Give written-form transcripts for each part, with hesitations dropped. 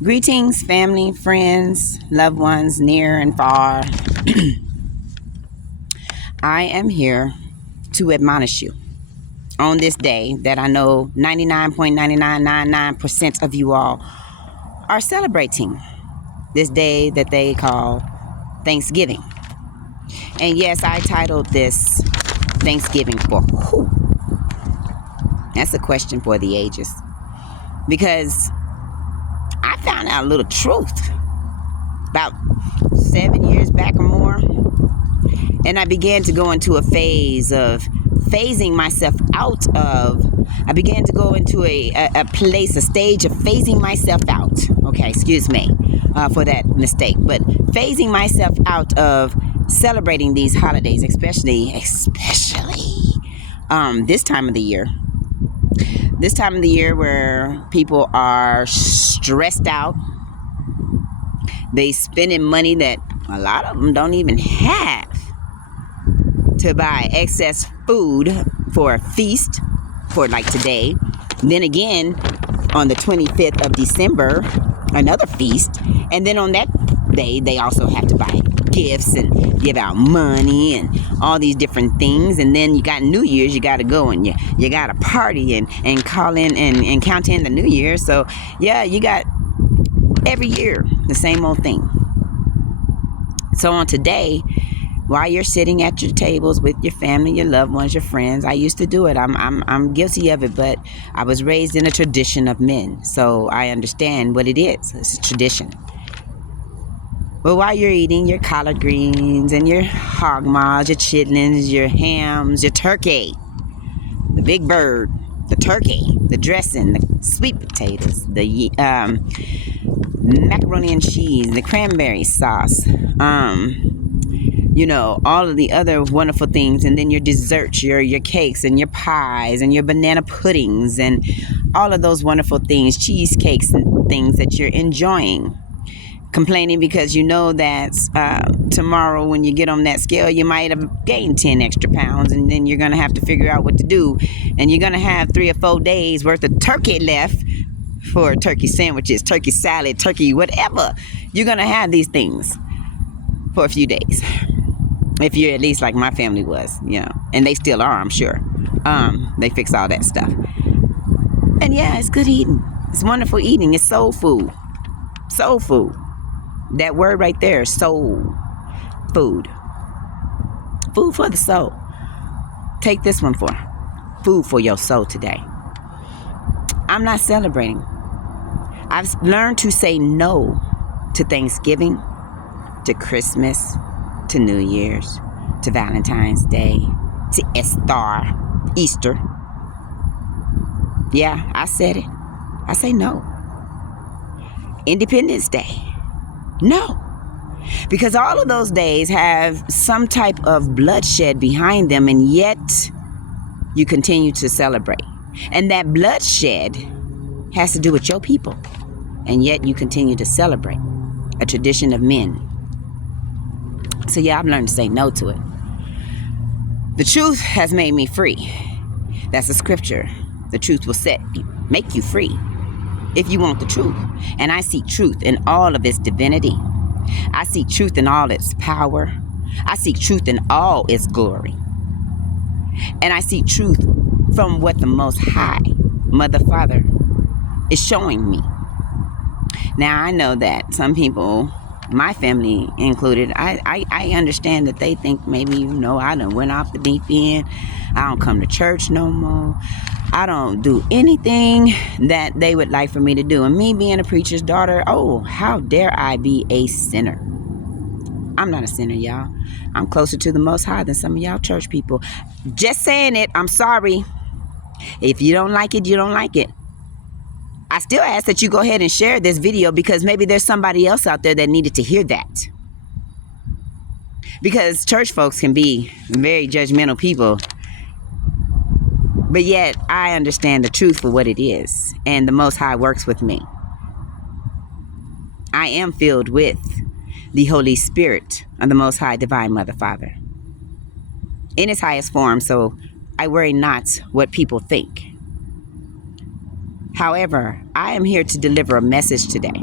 Greetings, family, friends, loved ones, near and far. I am here to admonish you on this day that I know 99.9999% of you all are celebrating this day that they call Thanksgiving. And yes, I titled this Thanksgiving for who? That's a question for the ages. Because I found out a little truth about 7 years back or more. And I began to go into a phase of phasing myself out of, I began to go into a stage of phasing myself out. Okay, excuse me for that mistake. But phasing myself out of celebrating these holidays, especially this time of the year. This time of the year where people are stressed out. They spending money that a lot of them don't even have to buy excess food for a feast for like today. Then again, on the 25th of December, another feast. And then on that day, they also have to buy gifts and give out money and all these different things. And then you got New Year's, you got to go and you got to party and call in and count in the New Year. So yeah, you got every year the same old thing. So on today, while you're sitting at your tables with your family, your loved ones, your friends, I used to do it. I'm guilty of it, but I was raised in a tradition of men, so I understand what it is. It's a tradition. But while you're eating your collard greens and your hog maws, your chitlins, your hams, your turkey, the big bird, the turkey, the dressing, the sweet potatoes, the macaroni and cheese, the cranberry sauce, all of the other wonderful things, and then your desserts, your cakes and your pies and your banana puddings and all of those wonderful things, cheesecakes and things that you're enjoying. Complaining because you know that tomorrow when you get on that scale, you might have gained 10 extra pounds, and then you're going to have to figure out what to do. And you're going to have 3 or 4 days worth of turkey left for turkey sandwiches, turkey salad, turkey whatever. You're going to have these things for a few days. If you're at least like my family was, and they still are, I'm sure. They fix all that stuff. And yeah, it's good eating. It's wonderful eating. It's soul food. Soul food. That word right there, soul food. Food for the soul. Take this one for food for your soul today. I'm not celebrating. I've learned to say no to Thanksgiving, to Christmas, to New Year's, to Valentine's Day, to Easter. Yeah, I said it. I say no. Independence Day. No. Because all of those days have some type of bloodshed behind them, and yet you continue to celebrate. And that bloodshed has to do with your people, and yet you continue to celebrate a tradition of men. So yeah, I've learned to say no to it. The truth has made me free. That's a scripture. The truth will make you free if you want the truth. And I seek truth in all of its divinity. I seek truth in all its power. I seek truth in all its glory. And I seek truth from what the Most High, Mother, Father, is showing me. Now, I know that some people, my family included, I understand that they think maybe, I done went off the deep end. I don't come to church no more. I don't do anything that they would like for me to do. And me being a preacher's daughter, oh, how dare I be a sinner? I'm not a sinner, y'all. I'm closer to the Most High than some of y'all church people. Just saying it. I'm sorry. If you don't like it, you don't like it. I still ask that you go ahead and share this video, because maybe there's somebody else out there that needed to hear that. Because church folks can be very judgmental people. But yet, I understand the truth for what it is. And the Most High works with me. I am filled with the Holy Spirit of the Most High Divine Mother Father in its highest form. So I worry not what people think. However, I am here to deliver a message today.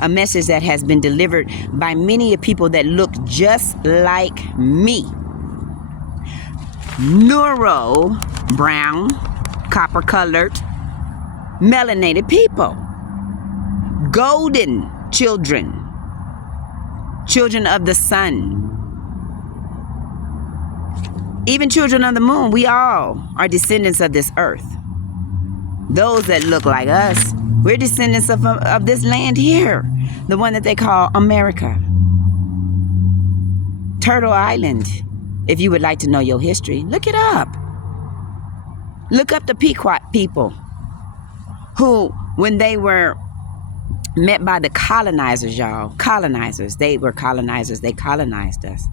A message that has been delivered by many people that look just like me. Neuro brown, copper colored, melanated people. Golden children. Children of the sun. Even children of the moon. We all are descendants of this earth. Those that look like us, we're descendants of this land here. The one that they call America. Turtle Island. If you would like to know your history, look it up. Look up the Pequot people who, when they were met by the colonizers, y'all. Colonizers. They were colonizers. They colonized us.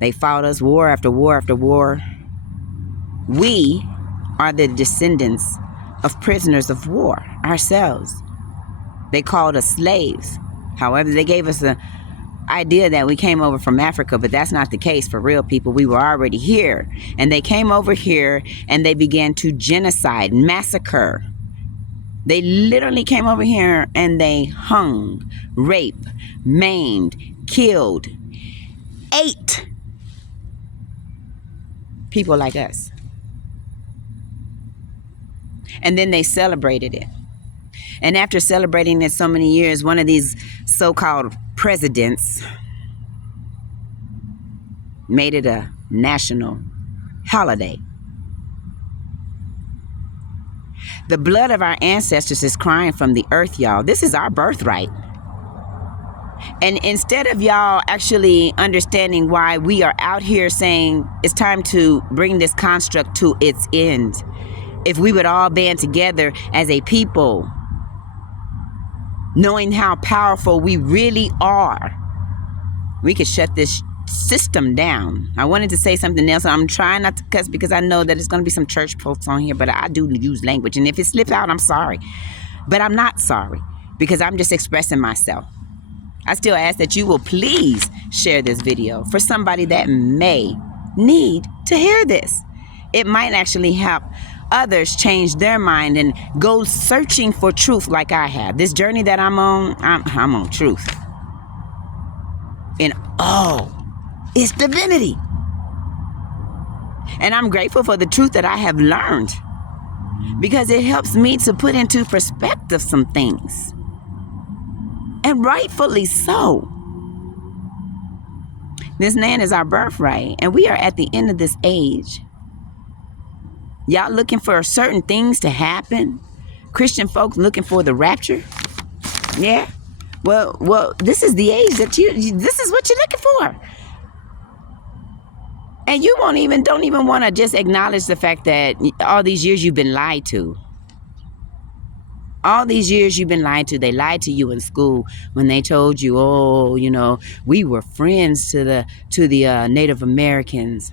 They fought us war after war after war. We are the descendants of prisoners of war ourselves. They called us slaves. However, they gave us the idea that we came over from Africa, but that's not the case for real people. We were already here. And they came over here and they began to genocide, massacre. They literally came over here and they hung, raped, maimed, killed, ate people like us. And then they celebrated it. And after celebrating it so many years, one of these so-called presidents made it a national holiday. The blood of our ancestors is crying from the earth, y'all. This is our birthright. And instead of y'all actually understanding why we are out here saying it's time to bring this construct to its end, if we would all band together as a people, knowing how powerful we really are, we could shut this system down. I wanted to say something else. I'm trying not to cuss because I know that there's going to be some church folks on here, but I do use language. And if it slips out, I'm sorry. But I'm not sorry because I'm just expressing myself. I still ask that you will please share this video for somebody that may need to hear this. It might actually help others change their mind and go searching for truth like I have. This journey that I'm on truth. And it's divinity. And I'm grateful for the truth that I have learned because it helps me to put into perspective some things. And rightfully so. This land is our birthright, and we are at the end of this age. Y'all looking for certain things to happen? Christian folks looking for the rapture? Yeah? Well, this is the age that this is what you're looking for. And you don't even want to just acknowledge the fact that all these years you've been lied to. All these years you've been lied to. They lied to you in school when they told you, we were friends to the Native Americans.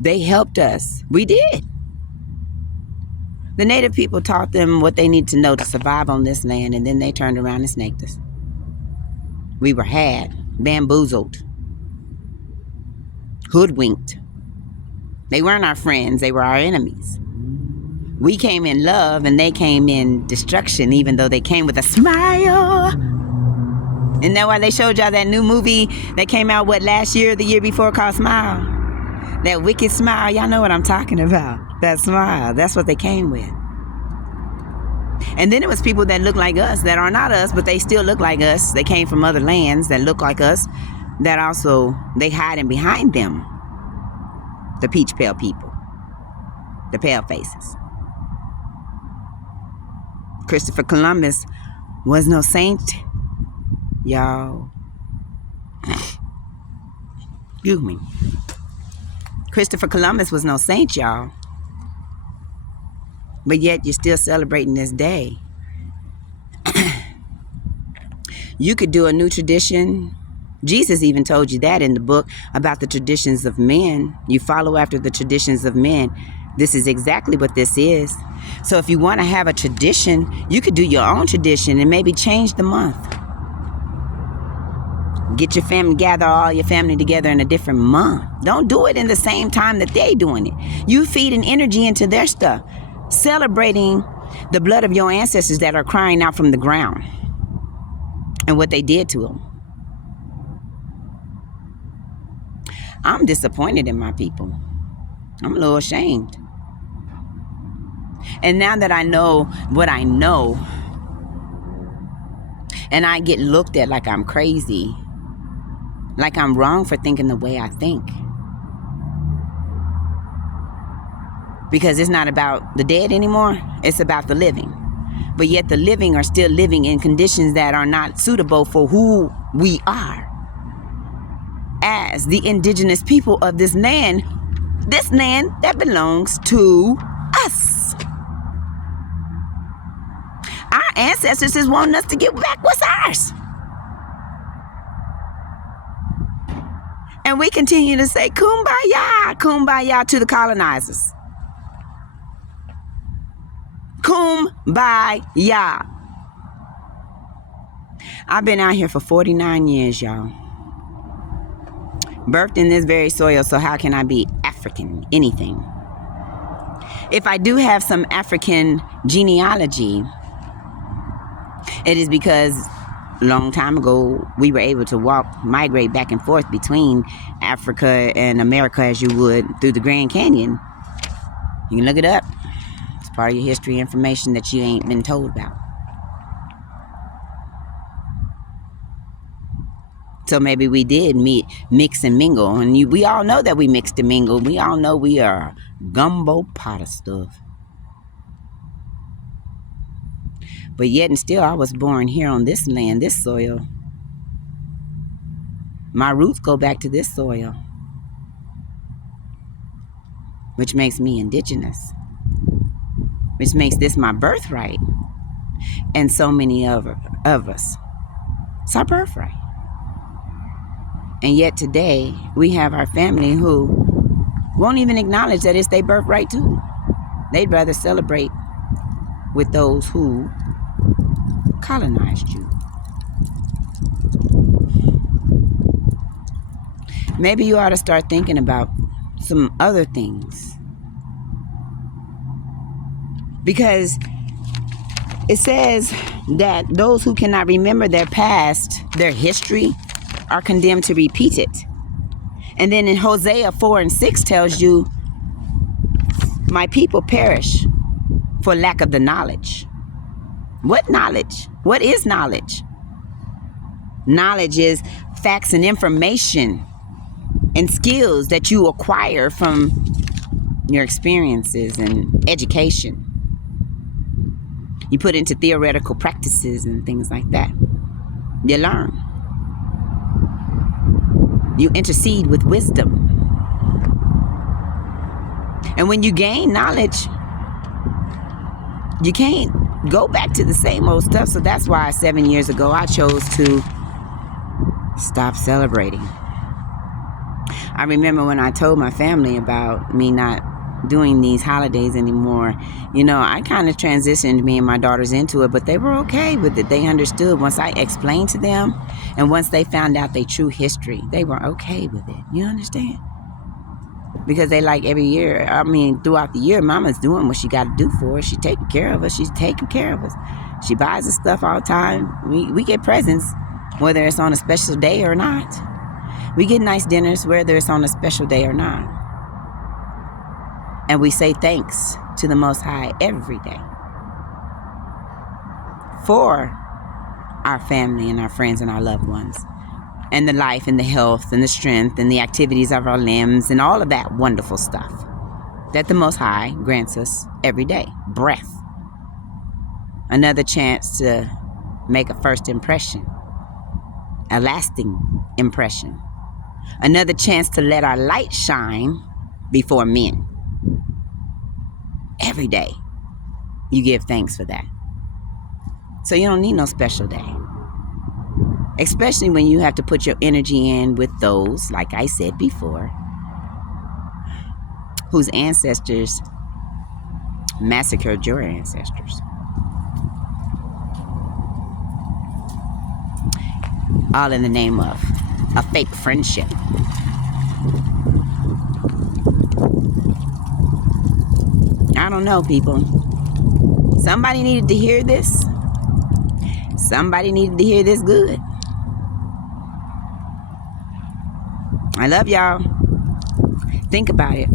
They helped us. We did. The Native people taught them what they need to know to survive on this land, and then they turned around and snaked us. We were bamboozled, hoodwinked. They weren't our friends. They were our enemies. We came in love, and they came in destruction, even though they came with a smile. And that's why they showed y'all that new movie that came out, last year, the year before, called Smile. That wicked smile, y'all know what I'm talking about. That smile, that's what they came with. And then it was people that look like us, that are not us, but they still look like us. They came from other lands that look like us, that also, they hiding behind them. The peach pale people. The pale faces. Christopher Columbus was no saint, y'all. Excuse me. Christopher Columbus was no saint, y'all. But yet you're still celebrating this day. You could do a new tradition. Jesus even told you that in the book about the traditions of men. You follow after the traditions of men. This is exactly what this is. So if you want to have a tradition, you could do your own tradition and maybe change the month. Get your family, gather all your family together in a different month. Don't do it in the same time that they doing it. You feed an energy into their stuff, celebrating The blood of your ancestors that are crying out from the ground and what they did to them. I'm disappointed in my people. I'm a little ashamed. And now that I know what I know, and I get looked at like I'm crazy, like I'm wrong for thinking the way I think. Because it's not about the dead anymore, it's about the living. But yet the living are still living in conditions that are not suitable for who we are as the indigenous people of this land that belongs to us. Our ancestors is wanting us to get back what's ours. And we continue to say, kumbaya, kumbaya to the colonizers. Kumbaya. I've been out here for 49 years, y'all. Birthed in this very soil, so how can I be African anything? If I do have some African genealogy, it is because a long time ago we were able to migrate back and forth between Africa and America as you would through the Grand Canyon. You can look it up. It's part of your history information that you ain't been told about. So maybe we did mix and mingle. And we all know that we mixed and mingled. We all know we are a gumbo pot of stuff. But yet and still, I was born here on this land, this soil. My roots go back to this soil, which makes me indigenous, which makes this my birthright. And so many of us, it's our birthright. And yet today, we have our family who won't even acknowledge that it's their birthright too. They'd rather celebrate with those who colonized you. Maybe you ought to start thinking about some other things. Because it says that those who cannot remember their past, their history, are condemned to repeat it. And then in Hosea 4:6 tells you, my people perish for lack of the knowledge. What knowledge? What is knowledge? Knowledge is facts and information and skills that you acquire from your experiences and education. You put into theoretical practices and things like that. You learn. You intercede with wisdom. And when you gain knowledge, you can't go back to the same old stuff. So that's why 7 years ago I chose to stop celebrating. I remember when I told my family about me not doing these holidays anymore, I kind of transitioned me and my daughters into it, but they were okay with it. They understood once I explained to them, and once they found out their true history, they were okay with it. You understand? Because they like every year, throughout the year, mama's doing what she got to do for us. She's taking care of us. She's taking care of us. She buys us stuff all the time. We get presents, whether it's on a special day or not. We get nice dinners, whether it's on a special day or not. And we say thanks to the Most High every day for our family and our friends and our loved ones, and the life and the health and the strength and the activities of our limbs and all of that wonderful stuff that the Most High grants us every day. Breath. Another chance to make a first impression, a lasting impression. Another chance to let our light shine before men. Every day, you give thanks for that. So you don't need no special day. Especially when you have to put your energy in with those, like I said before, whose ancestors massacred your ancestors. All in the name of a fake friendship. I don't know, people. Somebody needed to hear this. Somebody needed to hear this good. I love y'all. Think about it.